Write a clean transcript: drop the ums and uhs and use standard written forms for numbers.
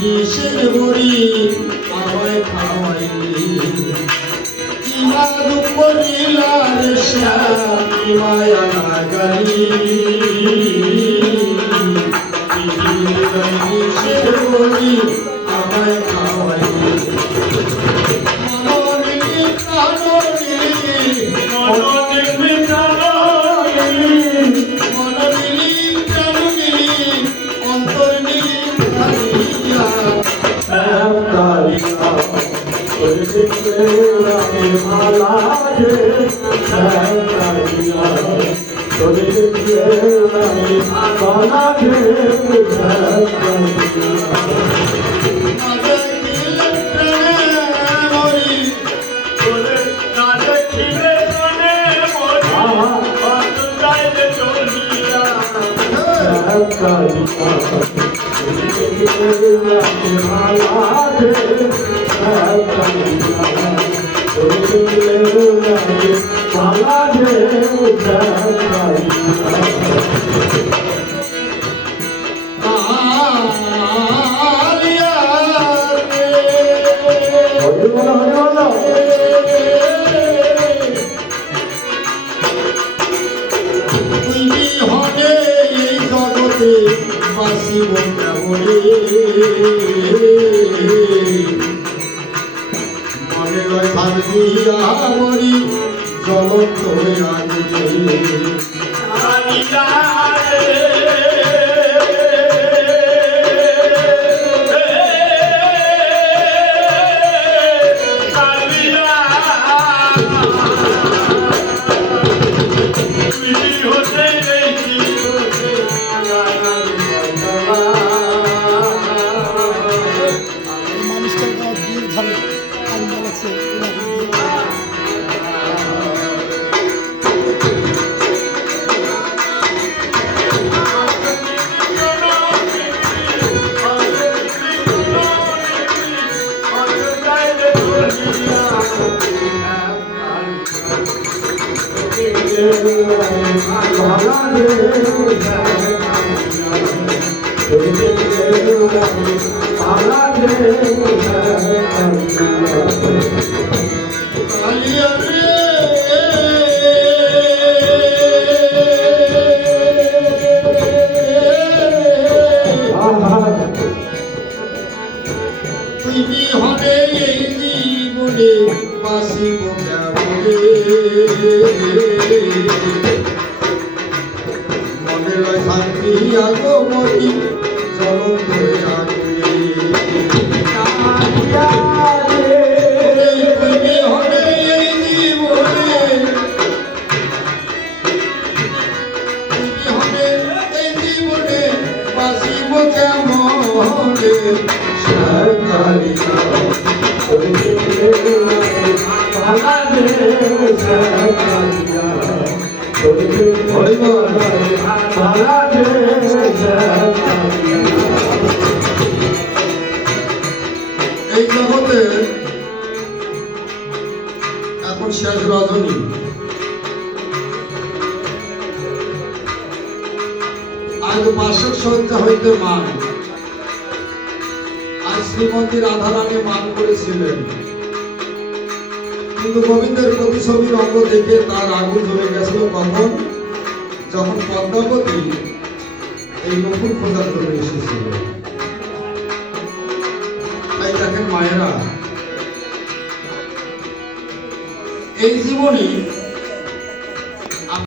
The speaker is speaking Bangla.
কিসের বড়ি আমায় খাওয়াইলি কিমা দুঃখ নীলার শ্যামি মায়া লাগালি কিসের বড়ি আমায় খাওয়াইলি মননিলি প্রাণনিলি মননিলি প্রাণনিলি মননিলি প্রাণনিলি অন্তর নিলি প্রাণিয়া শ্যামকালিকা আমি মালা রে শ্যামকালিকা আমি মালা রে বাসিব কেবলে মনে লয় শান্তি আমরি জগৎ হয়ে আগুনে তুই বিহনে এই জীবনে বাসিব মনে লয় শান্তি আগমনি জগৎ হয়ে আগুনে তুই বিহনে এই জীবনে তুই বিহনে এই জীবনে বাসিব কেমনে শ্যামকালিকা এই জগতে এখন শেষ রজনী আজ বাসক সজ্জা হইতে মান আজ শ্রীমতী রাধারানী মান করেছিলেন কিন্তু গোবিন্দের প্রতিছবির অঙ্গ দেখে তার আগুন জ্বলে গেছিল কখন যখন পদ্মাবতী এই নকুল খোঁজার জন্য এসেছিল। তাই দেখেন মায়েরা এই জীবনে